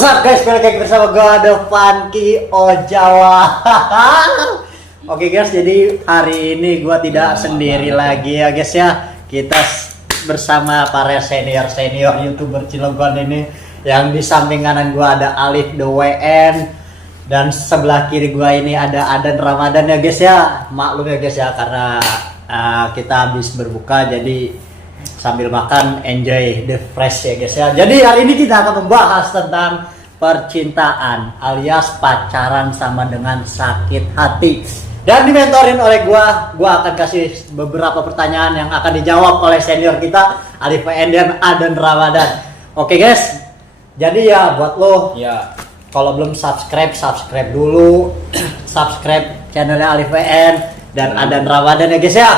What's up guys, balik lagi bersama gue The Funky Ojawa. Oke guys, jadi hari ini gue tidak sendiri lagi ya guys ya. Kita bersama para senior YouTuber Cilegon ini. Yang di samping kanan gue ada Alif The WN. Dan sebelah kiri gue ini ada Adan Ramadan ya guys ya. Maklum ya guys ya, karena kita habis berbuka jadi sambil makan enjoy the fresh ya guys ya. Jadi hari ini kita akan membahas tentang percintaan alias pacaran sama dengan sakit hati. Dan dimentorin oleh gua akan kasih beberapa pertanyaan yang akan dijawab oleh senior kita Alif WN dan Adan Ramadan. Oke guys. Jadi ya buat lo ya, kalau belum subscribe dulu. Subscribe channelnya Alif WN dan Adan Ramadan ya guys ya.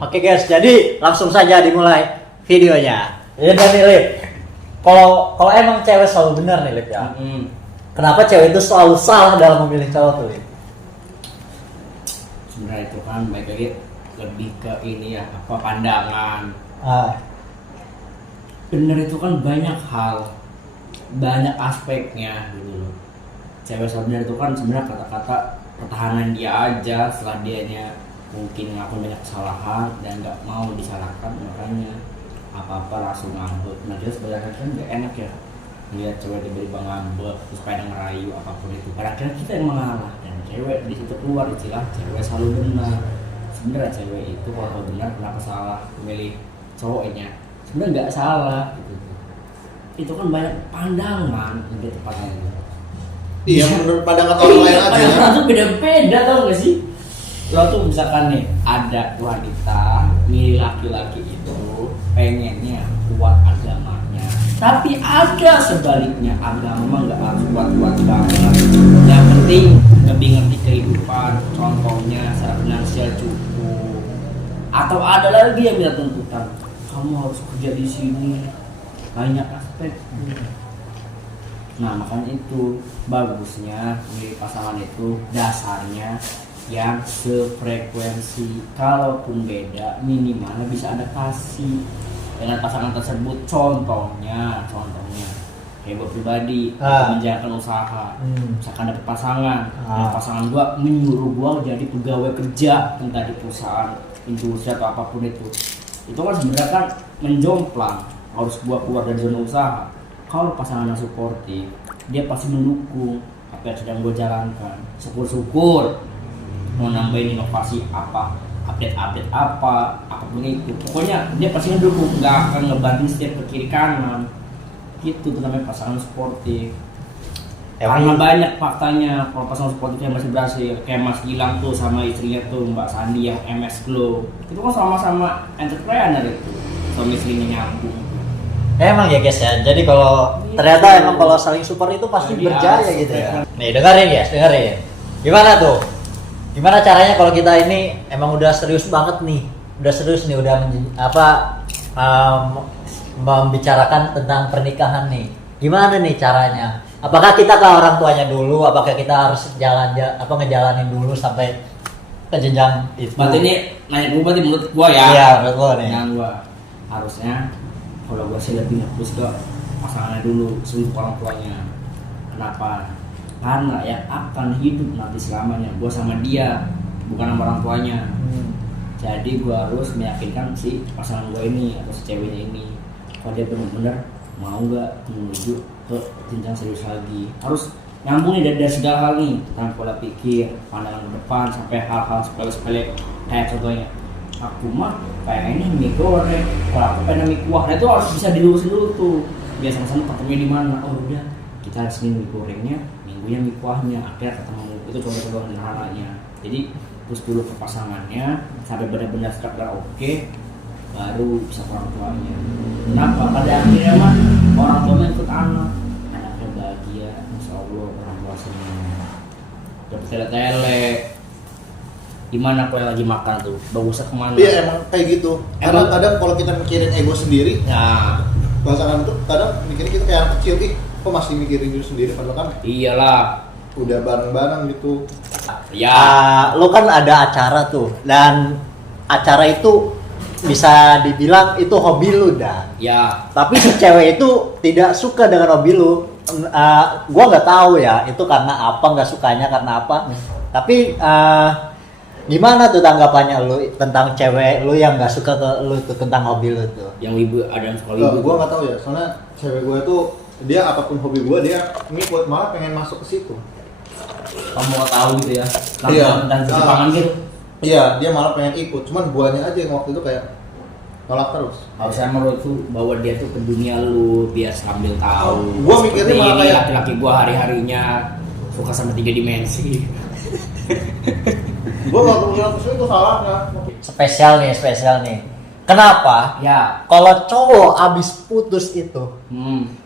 Oke guys, jadi langsung saja dimulai videonya. Ya dan nih Lip, kalau emang cewek selalu benar nih Lip ya. Kenapa cewek itu selalu salah dalam memilih cowok tuh Lip? Sebenarnya itu kan baik lagi lebih ke ini ya, apa pandangan. Bener itu kan banyak hal, banyak aspeknya gitu loh. Cewek sebenarnya itu kan sebenarnya kata-kata pertahanan dia aja setelah dianya mungkin ngelakuin banyak kesalahan dan nggak mau disalahkan, makanya apa-apa langsung ngambek. Nah dia sebenarnya kan nggak enak ya lihat cewek tiba-tiba ngambek terus pengen ngerayu apapun itu. Padahal kita yang mengalah dan cewek di situ keluar istilah cewek selalu benar. Sebenarnya cewek itu kalau benar kenapa salah memilih cowoknya? Sebenarnya nggak salah gitu. Itu kan banyak pandangan lebih tepatnya. Iya, menurut pandangan orang lain aja. Pandangan tuh beda-beda tau gak sih? Lo tuh misalkan nih ada wanita milih laki-laki itu pengennya kuat agamanya, tapi ada sebaliknya agama nggak harus kuat-kuat banget, yang penting lebih ngerti kehidupan, contohnya secara finansial cukup. Atau ada lagi yang minta tuntutan kamu harus kerja di sini, banyak aspek. Nah makanya itu bagusnya milih pasangan itu dasarnya yang sefrekuensi, kalaupun beda minimalnya bisa adaptasi dengan pasangan tersebut. Contohnya kayak gue pribadi menjalankan usaha, misalkan dapat pasangan dan pasangan gue menyuruh gue jadi pegawai kerja entah di perusahaan industri atau apapun itu kan sebenarnya kan menjomplang, harus gue keluar dari zona usaha. Kalau pasangannya suportif, dia pasti mendukung apa yang sedang gue jalankan. Syukur-syukur mau nambahin inovasi apa, update apa, apapun itu. Pokoknya dia pasti mendukung, nggak akan ngebanting setiap ke kiri kanan. Gitu tuh namanya pasangan sportif. Karena banyak faktanya kalau pasangan sportifnya masih berhasil, kayak Mas Gilang tuh sama istrinya tuh Mbak Sandi yang MS Glow. Itu kan sama-sama entrepreneur itu, suami istrinya nyambung. Emang ya guys ya, jadi kalau ternyata emang kalau saling support itu pasti berjaya gitu ya. Nih dengerin guys, dengerin. Gimana tuh? Gimana caranya kalau kita ini emang udah serius banget nih, udah membicarakan tentang pernikahan nih. Gimana nih caranya? Apakah kita ke orang tuanya dulu? Apakah kita harus ngejalanin dulu sampai ke jenjang itu? Berarti ini nanya gue berarti menurut gue ya. Iya menurut gue nih. Yang gue harusnya kalau gue sih lebih fokus ke pasangannya dulu sebelum orang tuanya. Kenapa? Karena yang akan hidup nanti selamanya gue sama dia, bukan sama orang tuanya. Jadi gue harus meyakinkan si pasangan gue ini atau si ceweknya ini kalau dia benar-benar mau nggak menuju ke jenjang serius lagi. Harus nyambung nih dari segala hal nih, tentang pola pikir, pandangan ke depan, sampai hal-hal sepele-sepele. Kayak contohnya aku mah pengennya mie goreng, kalau aku pengen mie kuah. Nah itu harus bisa dilurusin dulu tuh, biar sama-sama ketemunya di mana. Oh udah kita harus mie gorengnya, minggunya mie kuahnya, akhirnya ketemu. Itu contoh-contoh sederhananya. Jadi terus dulu ke pasangannya sampai benar-benar sekedar oke, baru bisa ke orang tuanya. Kenapa? Pada akhirnya mah orang tuanya ikut anaknya bahagia, masya Allah, orang tua senang. Dapat tele-tele. Gimana kalau lagi makan tuh? Bagusnya kemana? Iya emang kayak gitu. Kadang kalau kita mikirin ego sendiri, nah pasangan tuh kadang mikirin kita kayak anak kecil, kok masih mikirin diri sendiri, padahal kan iyalah udah bareng-bareng gitu. Ya, lo kan ada acara tuh, dan acara itu bisa dibilang itu hobi lu dah. ya. Tapi si cewek itu tidak suka dengan hobi lu. gua nggak tahu ya itu karena apa, nggak sukanya karena apa. Tapi gimana tuh tanggapannya lu tentang cewek lu yang nggak suka ke lu tuh, tentang hobi lu tuh? Yang wibu, ada yang suka wibu. Gue nggak tahu ya, soalnya cewek gue tuh dia apapun hobi gue dia ngikut, malah pengen masuk ke situ. Kamu mau tahu gitu ya? Iya. Tentang Jepangan gitu. Iya, dia malah pengen ikut, cuman guanya aja yang waktu itu kayak nolak terus. Harusnya menurut tuh bawa dia tuh ke dunia lu biar sambil tahu. Gua mikirnya Seperti malah ini kayak- laki-laki gua hari-harinya suka sama 3 dimensi. Gue nggak perlu bilang itu salahnya. Spesial nih. Kenapa? Ya. Kalau cowok abis putus itu,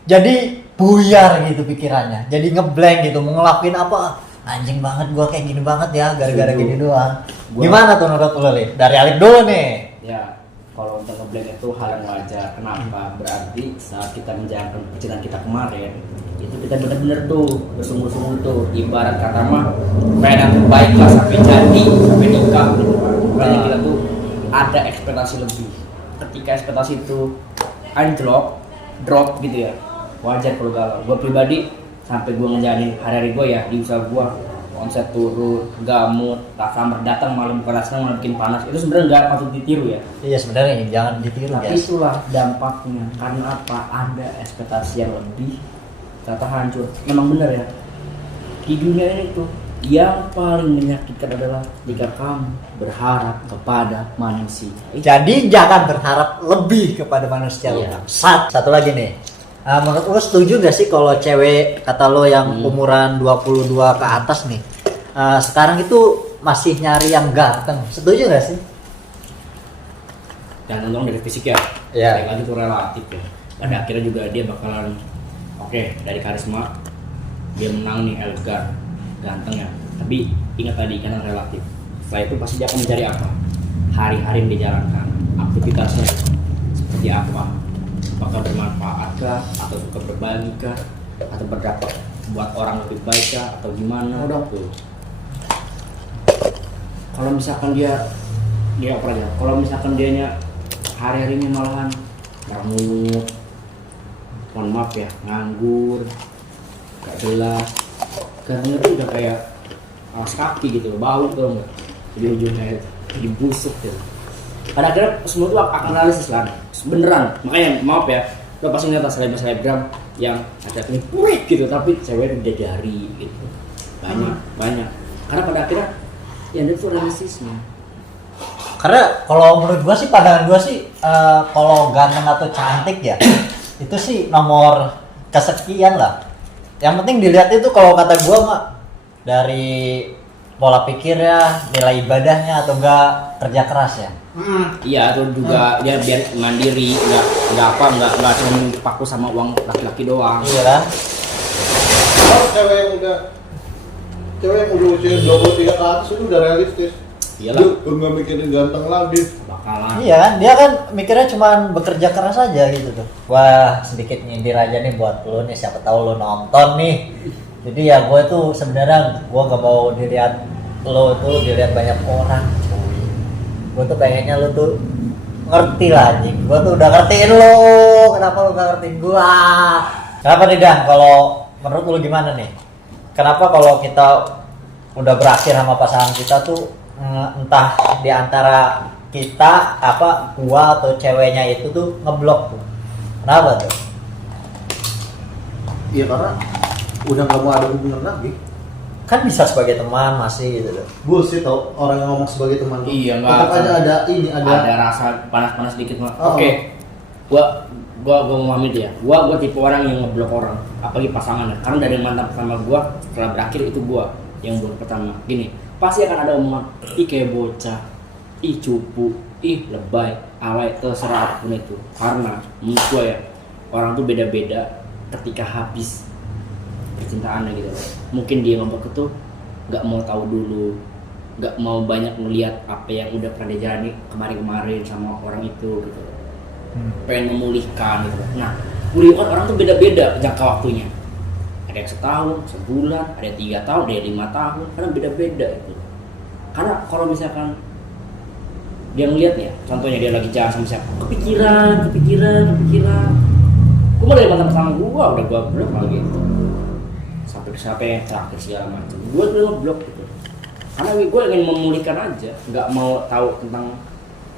jadi buyar gitu pikirannya, jadi ngeblank gitu, mau ngelakuin apa? Anjing banget gua kayak gini banget ya, gara-gara Setuju. gini doang. Gua- Gimana tuh menurut lu, Li? Dari Alif dulu nih. Ya, kalau untuk ngeblank itu hal yang wajar. Kenapa? Berarti saat kita menjalankan percintaan kita kemarin, itu kita benar-benar tuh bersungguh-sungguh tuh. Ibarat kata mah, pengen yang terbaik lah sampai jadi, sampai nikah gitu kan. Makanya kita tuh ada ekspektasi lebih. Ketika ekspektasi itu anjlok, drop gitu ya, wajar kalau galau. Gue pribadi sampai gue ngejalanin hari-hari gue ya di usaha gue, omset turun, gamut, customer datang malah bukan senang malah bikin panas. Itu sebenarnya nggak patut ditiru ya. Iya sebenarnya jangan ditiru, Tapi guys. itulah dampaknya. Karena apa? Ada ekspektasi yang lebih, ternyata hancur. Memang benar ya. Di dunia ini tuh yang paling menyakitkan adalah jika kamu berharap kepada manusia. Jadi jangan berharap lebih kepada manusia. Iya. Satu lagi nih. Menurut lu setuju gak sih kalau cewek kata lo yang umuran 22 ke atas nih, sekarang itu masih nyari yang ganteng? Setuju gak sih? Dan nonton dari fisik ya. Iya. Balik lagi itu relatif ya. Pada akhirnya juga dia bakalan oke, dari karisma dia menang nih, elegan, ganteng ya. Tapi ingat tadi karena relatif. Setelah itu pasti dia akan mencari apa? Hari-hari yang dijalankan, aktivitasnya seperti apa? Apakah bermanfaat kah? Atau suka berbagi kah? Atau berdampak buat orang lebih baik kah? Atau gimana? Udah. Tuh. Kalau misalkan dia apa aja? Kalau misalkan dianya hari-harinya malahan ngamuk, mohon maaf ya, nganggur, gak jelas, karena itu udah kayak alas kaki gitu, bau tuh enggak, di ujungnya itu, jadi busuk gitu. Pada akhirnya semua itu akan realistis kan, beneran. Makanya maaf ya, lo pasti ngeliat selebgram yang ada purik gitu, tapi cewek udah jari gitu, banyak. Karena pada akhirnya yang itu realistisnya. Karena kalau menurut gua sih, pandangan gua sih, kalau ganteng atau cantik ya itu sih nomor kesekian lah. Yang penting dilihat itu kalau kata gua mah dari pola pikirnya, nilai ibadahnya, atau enggak kerja keras ya. Iya, atau juga dia biar mandiri, nggak cuma paku sama uang laki-laki doang. Iya kan? Kalau cewek yang udah usia 23 ke atas itu udah realistis. Iyalah. Dia nggak mikirin ganteng lagi. Bakalan. Iya kan? Dia kan mikirnya cuma bekerja keras aja gitu tuh. Wah, sedikit nyindir aja nih buat lo nih, siapa tahu lo nonton nih. Jadi ya gue tuh sebenarnya gue gak mau dilihat lo tuh dilihat banyak orang. Gue tuh pengennya lo tuh ngerti lah anjing. Gue tuh udah ngertiin lo, kenapa lo gak ngertiin gue? Kenapa nih Dan? Kalau menurut lo gimana nih? Kenapa kalau kita udah berakhir sama pasangan kita tuh entah di antara kita apa gua atau ceweknya itu tuh ngeblok tuh? Kenapa tuh? Iya karena udah nggak mau ada hubungan lagi. Kan bisa sebagai teman masih gitu loh. Bullshit tau orang yang ngomong sebagai teman. Iya, nggak tetap akan. aja ada Ada rasa panas-panas dikit mah. Oh. Oke. Gua memahami dia. Gua tipe orang yang ngeblok orang, apalagi pasangan. Karena dari mantan pertama gua setelah berakhir itu gua yang blok pertama. Gini, pasti akan ada omongan, ih kayak bocah, ih cupu, ih lebay, alay, terserah apapun itu. Karena menurut gua ya, orang tuh beda-beda ketika habis percintaannya gitu. Mungkin dia ngomong itu nggak mau tahu dulu, nggak mau banyak melihat apa yang udah pernah dijalani kemarin-kemarin sama orang itu gitu. Pengen memulihkan gitu. Nah, pulihkan orang tuh beda-beda jangka waktunya. Ada yang setahun, sebulan, ada yang 3 tahun, ada yang 5 tahun, karena beda-beda gitu. Karena kalau misalkan dia ngeliat ya, contohnya dia lagi jalan sama siapa, kepikiran, Gue mau dari mantan pertama gue udah gue blok lagi gitu. Sampai yang terakhir segala macam. Gue udah ngeblok gitu. Karena gue ingin memulihkan aja, nggak mau tahu tentang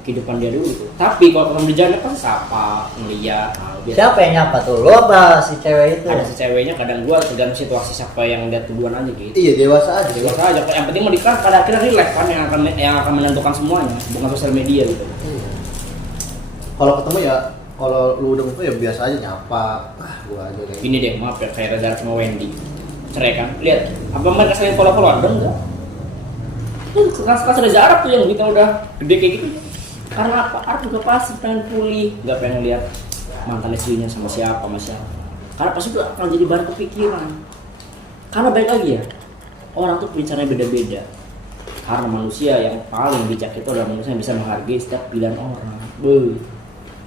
kehidupan dia dulu. Tapi kalau ketemu di jalan kan sapa, ngeliat. Siapa yang nyapa tuh? Lo apa si cewek itu? Ada si ceweknya, kadang gue tergantung situasi siapa yang lihat duluan aja gitu. Iya, dewasa aja. Dewasa aja. Yang penting mau diklat pada akhirnya real life kan yang akan menentukan semuanya, bukan sosial media gitu. Kalau ketemu ya, kalau lu udah ketemu ya biasa aja nyapa. Gua aja deh. Ini deh, maaf ya, kayak Reza sama Wendy cerai kan, lihat apa mereka saling follow ada enggak? Itu kelas Reza Arab tuh yang kita udah gede kayak gitu. Karena apa? Arab juga pasti pengen pulih, nggak pengen lihat mantan istrinya sama siapa. Karena pasti itu akan jadi bahan kepikiran. Karena baik lagi ya, orang tuh bicaranya beda-beda. Karena manusia yang paling bijak itu adalah manusia yang bisa menghargai setiap pilihan orang.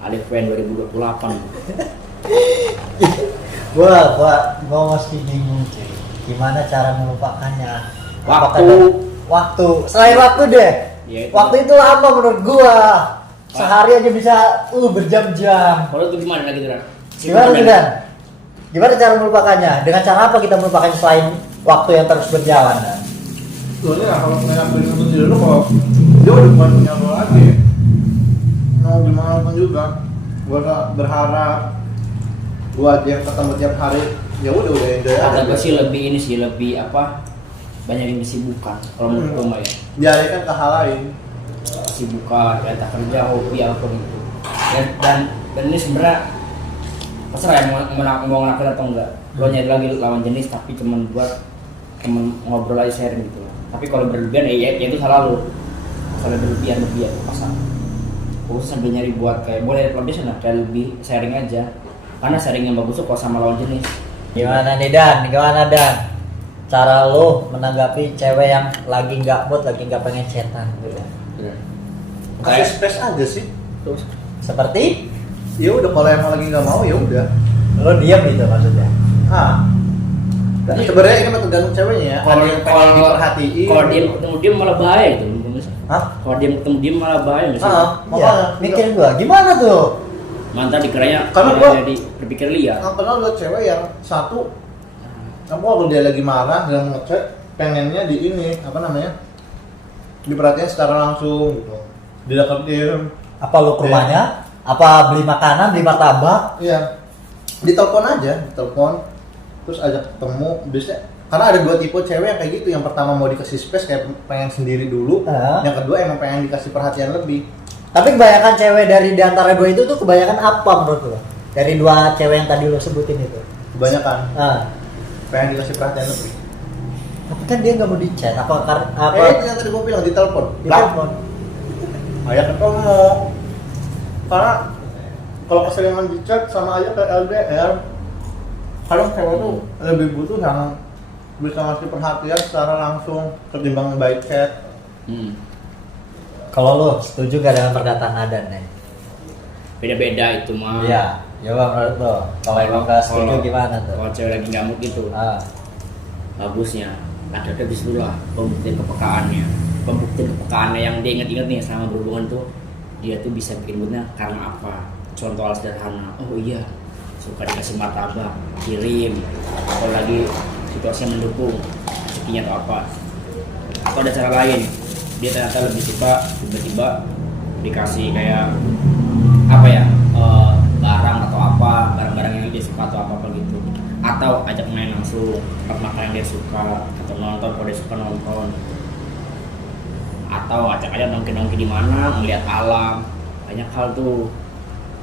Alif Wen 2028. Gua masih bingung cuy. Gimana cara melupakannya? Waktu. Selain waktu deh. Ya, waktu itu lama menurut gua. Sehari aja bisa berjam-jam. Kalau itu gimana gitu kan? Gimana tuh Dan? Gimana cara melupakannya? Dengan cara apa kita melupakannya selain waktu yang terus berjalan? Dan? Soalnya kalau ngelakuin itu diri lu, kalau dia udah bukan punya lo lagi, mau gimana pun juga, gua gak berharap buat yang ketemu tiap hari. Ya udah enjoy aja. Kata gue sih lebih apa? Banyakin kesibukan. Kalau menurut gue mah ya. Dialihkan ke hal lain. Kesibukan, kita kerja, hobi apa gitu. Dan ini sebenarnya terserah ya mau ngelakuin atau enggak. Lo nyari lagi lawan jenis tapi cuman buat temen ngobrol aja, sharing gitu. Tapi kalau berlebihan ya itu salah lo. Kalau berlebihan pasang. Gue sambil nyari buat kayak boleh lebih sana kayak lebih sharing aja. Karena sharing yang bagus tuh kalau sama lawan jenis. Gimana nih Dan? Cara lo menanggapi cewek yang lagi nggak mood, lagi nggak pengen chatan gitu. Kasih space aja sih. Terus Seperti Ya udah, kalau emang lagi nggak mau ya udah. lo diam gitu maksudnya. Sebenarnya ini mah tergantung ceweknya ya. Ada yang pengen diperhatiin. Kalau dia ketemu dia malah bahaya itu. Hah? Kalau dia ketemu dia malah bahaya nggak sih? Iya, makanya. mikirin gua. Gimana tuh? Mantan dikiranya Karena dia gua- jadi berpikir liar. Yang pernah lihat cewek yang satu, kamu kalau dia lagi marah dan ngechat, pengennya di ini apa namanya, diperhatiin secara langsung gitu, dideketin. Apa lo ke rumahnya? Apa beli makanan, beli martabak? Iya, ditelepon aja, ditelepon, terus ajak ketemu. Biasanya karena ada dua tipe cewek yang kayak gitu. Yang pertama mau dikasih space kayak pengen sendiri dulu. Yang kedua emang pengen dikasih perhatian lebih. Tapi kebanyakan cewek dari diantara dua itu tuh kebanyakan apa menurut lo? Dari dua cewek yang tadi lo sebutin itu. Kebanyakan Nah, pengen dikasih perhatian lebih. tapi kan dia nggak mau di chat. Apa? Itu yang tadi gue bilang, ditelepon. Di telepon. Ajak ketemu. Karena kalau keseringan di chat sama aja kayak LDR, kadang cewek tuh lebih butuh yang bisa ngasih perhatian secara langsung ketimbang by chat. Kalau lo setuju gak dengan perkataan Adan nih? Beda-beda itu mah. Iya. Coba menurut lo. Kalau emang gak setuju gimana tuh? Kalau cewek lagi nggak mood gitu, bagusnya ada disitu lah pembuktian kepekaannya yang dia ingat-ingat nih sama berhubungan tuh, dia tuh bisa bikin moodnya karena apa? Contoh sederhana, oh iya suka dikasih martabak, kirim, atau lagi situasinya mendukung, rezekinya atau apa, atau ada cara lain, dia ternyata lebih suka tiba-tiba dikasih kayak apa ya, barang atau apa, barang-barang yang dia suka atau apa gitu, atau ajak main langsung tempat makan yang dia suka, atau nonton kalau dia suka nonton, atau ajak aja nongki di mana, melihat alam, banyak hal tuh.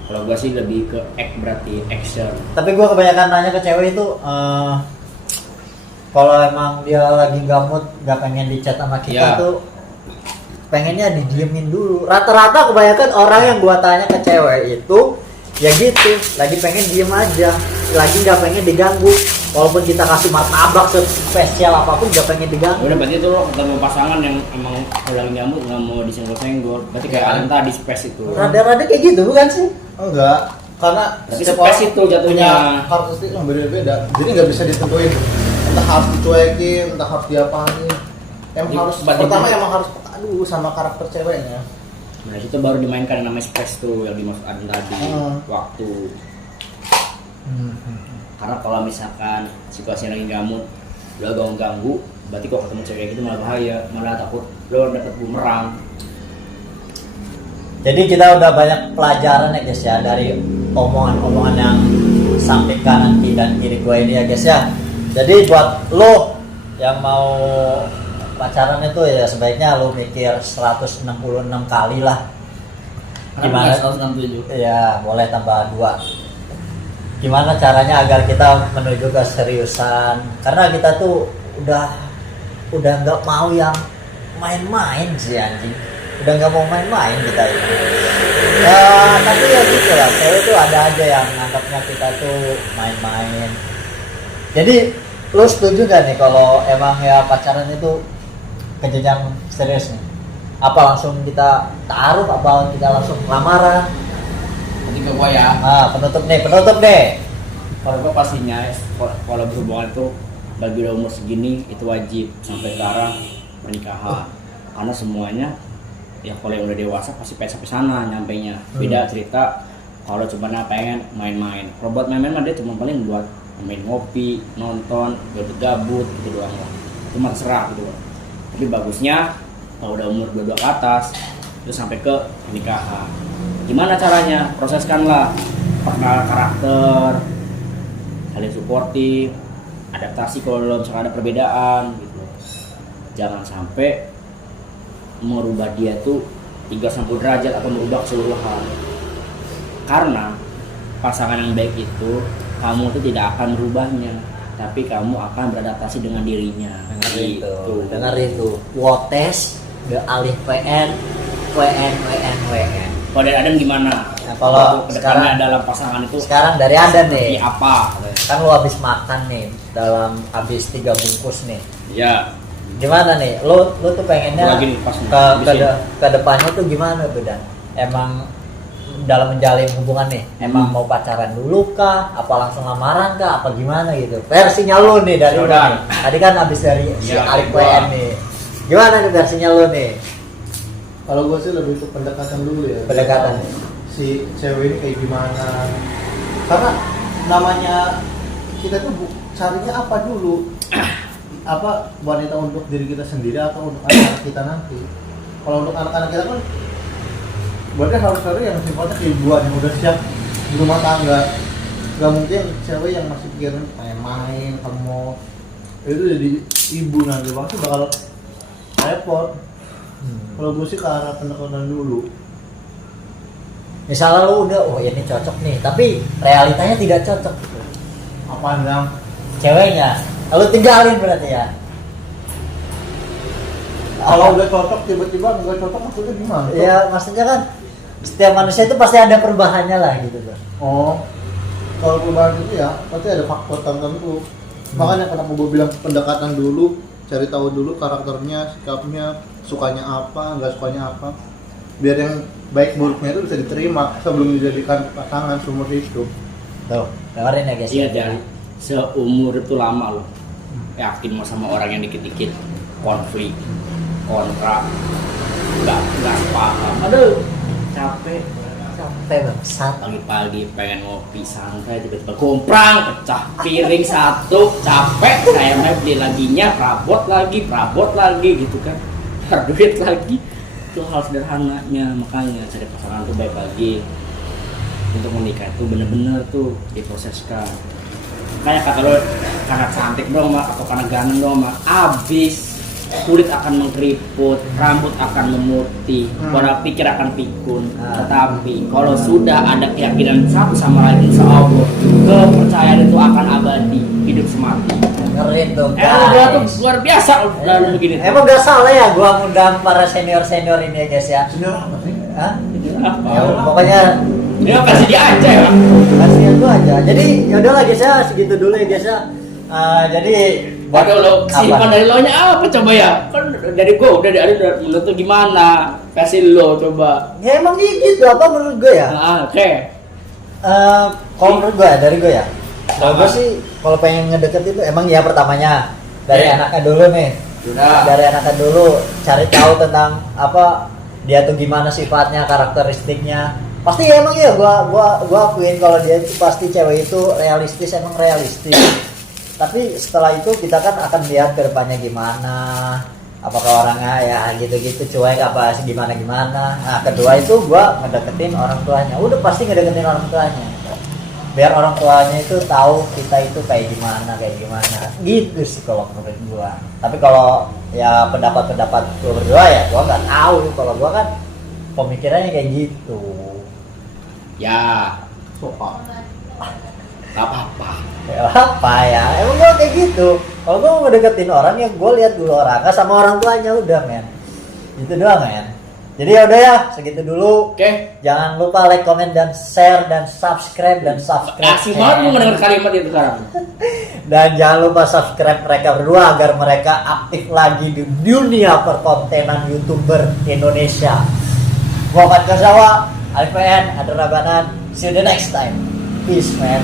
Kalau gua sih lebih ke act, berarti action. Tapi gue kebanyakan nanya ke cewek itu, kalau emang dia lagi gak mood, gak pengen di chat sama kita Ya. tuh, pengennya didiemin dulu. Rata-rata kebanyakan orang yang gue tanya ke cewek itu, ya gitu, lagi pengen diem aja, lagi gak pengen diganggu. Walaupun kita kasih martabak spesial apapun, gak pengen diganggu. Udah berarti itu lo ketemu pasangan yang emang kalau lagi nyamuk nggak mau disenggol-senggol. Berarti kayak Adam tadi space itu. Rada-rada kayak gitu bukan sih? Enggak, karena Tapi setiap space orang itu jatuhnya. punya karakteristik yang berbeda. Jadi nggak bisa ditentuin entah harus dicuekin, entah harus diapain. Emang Di- harus berarti pertama itu- emang harus peka dulu sama karakter ceweknya. Nah itu baru dimainkan yang namanya space tuh yang dimaksud Adam tadi. Hmm. Waktu. Karena kalau misalkan situasi lagi gamut, lo ganggu, berarti kok ketemu cewek gitu malah bahaya, malah takut lo dapet bumerang. Jadi kita udah banyak pelajaran ya guys ya dari omongan-omongan yang samping kanan dan kiri gue ini ya guys ya. Jadi buat lo yang mau pacaran itu ya sebaiknya lo mikir 166 kali lah. Gimana? 167. Ya boleh tambah 2. Gimana caranya agar kita menuju ke seriusan? Karena kita tuh udah nggak mau yang main-main sih anjing. Udah nggak mau main-main kita ini. Ya, tapi ya gitu lah. Cewek tuh ada aja yang nganggapnya kita tuh main-main. Jadi lo setuju gak nih kalau emang ya pacaran itu ke jenjang serius nih? Apa langsung kita taruh? Apa kita langsung lamaran? Nanti ke gua ya. Penutup nih. Kalau gua pastinya kalau berhubungan itu bagi udah umur segini itu wajib sampai ke arah pernikahan. Karena semuanya ya kalau yang udah dewasa pasti pengen sampai sana nyampainya. Beda cerita kalau cuma pengen main-main. Kalau buat main-main mah dia cuma paling buat main ngopi, nonton, gabut gitu doang lah. Itu mah terserah gitu loh. Tapi bagusnya kalau udah umur 22 ke atas itu sampai ke pernikahan. Gimana caranya? Proseskanlah perkenalan karakter, saling suportif, adaptasi kalau misalkan ada perbedaan gitu. Jangan sampai merubah dia tuh 360 derajat atau merubah keseluruhan. Karena pasangan yang baik itu kamu tuh tidak akan merubahnya, tapi kamu akan beradaptasi dengan dirinya. Dengar itu. Wotes the alih PN. Kalau dari Adam gimana? Nah, kalau kedepannya dalam pasangan itu sekarang dari Adan seperti nih. apa? Kan lu habis makan nih habis 3 bungkus nih. Ya. Gimana nih? Lu tuh pengennya Lagi nih, pas nih, ke depannya tuh gimana tuh Dan? Emang dalam menjalin hubungan nih, emang mau pacaran dulu kah? Apa langsung lamaran kah? Apa gimana gitu? Versinya lu nih dari lu nih. Tadi kan habis dari si Alif WN nih. Gimana nih versinya lu nih? Kalau gue sih lebih ke pendekatan dulu ya. Pendekatan. Si cewek ini kayak gimana? Karena namanya kita tuh carinya apa dulu? Apa wanita untuk diri kita sendiri atau untuk anak-anak kita nanti? Kalau untuk anak-anak kita kan berarti harus cari yang sifatnya keibuan yang udah siap di rumah tangga. Gak mungkin cewek yang masih pikiran main-main, kamu itu jadi ibu nanti pasti bakal repot. Kalau gue sih ke arah pendekatan dulu. Misalnya lu udah, oh ini cocok nih, tapi realitanya tidak cocok gitu. Apaan Dam? Ceweknya, lu tinggalin berarti ya? Kalau udah cocok tiba-tiba nggak cocok maksudnya gimana? Ya maksudnya kan setiap manusia itu pasti ada perubahannya lah gitu tuh. Oh, kalau perubahan itu ya pasti ada faktor tertentu. Makanya kenapa gue bilang pendekatan dulu, cari tahu dulu karakternya, sikapnya, sukanya apa, nggak sukanya apa, biar yang baik buruknya itu bisa diterima sebelum dijadikan pasangan seumur hidup. Tuh, dengerin ya guys. Iya, dari seumur itu lama loh. Yakin mau sama orang yang dikit-dikit konflik, kontra, nggak paham. Aduh, capek bangsat. pagi-pagi pengen ngopi santai tiba-tiba komprang pecah piring satu, capek saya mau beli laginya, perabot lagi gitu kan, duit lagi. Itu hal sederhananya. Makanya cari pasangan tuh baik lagi untuk menikah itu bener-bener tuh diproseskan. Kayak kata lo, karena cantik dong mak atau karena ganteng dong mak, abis kulit akan mengkeriput, rambut akan memutih, pola pikir akan pikun. Tetapi kalau sudah ada keyakinan satu sama lain, insya Allah kepercayaan itu akan abadi, hidup semati. Dengerin tuh Udah tuh guys. luar biasa udah begini. Emang gak salah ya gua ngundang para senior ini ya guys ya. Senior apa sih? Hah? Apa? Ya, pokoknya Ini kasih dia aja ya. kasihan gua aja. Jadi yaudah lah guys ya, segitu dulu ya guys ya. Jadi Waduh lo, simpan dari lo nya apa coba ya? Kan dari gua udah dari menurut lo gimana? Kasih lo coba. Ya emang gitu apa menurut gue ya? Oke. Kalau menurut gue dari gue ya. Kalau gue sih kalau pengen ngedeket itu emang ya pertamanya dari anaknya dulu nih. Sudah. Dari anaknya dulu cari tahu tentang apa dia tuh gimana sifatnya, karakteristiknya. Pasti emang ya gua akuin kalau dia itu pasti cewek itu realistis, emang realistis. Tapi setelah itu kita kan akan lihat ke depannya gimana, apakah orangnya ya gitu-gitu cuek apa gimana. Nah kedua itu gua ngedeketin orang tuanya, udah pasti ngedeketin orang tuanya biar orang tuanya itu tahu kita itu kayak gimana gitu sih kalau menurut gua. Tapi kalau ya pendapat gua berdua ya gua nggak tahu, kalau gua kan pemikirannya kayak gitu. Ya, Suka. gak apa-apa. Ya apa ya, emang gua kayak gitu. Kalau gua mau ngedeketin orang ya gua lihat dulu orangnya sama orang tuanya, udah men, itu doang men. Jadi ya udah ya, segitu dulu. Oke. Jangan lupa like, comment, dan share, dan subscribe. Asik banget lu mendengar kalimat itu sekarang. Dan jangan lupa subscribe mereka berdua agar mereka aktif lagi di dunia perkontenan YouTuber Indonesia. Gua Pat Kazawa, Alif PN, Adra Rabanan. See you the next time. Peace man.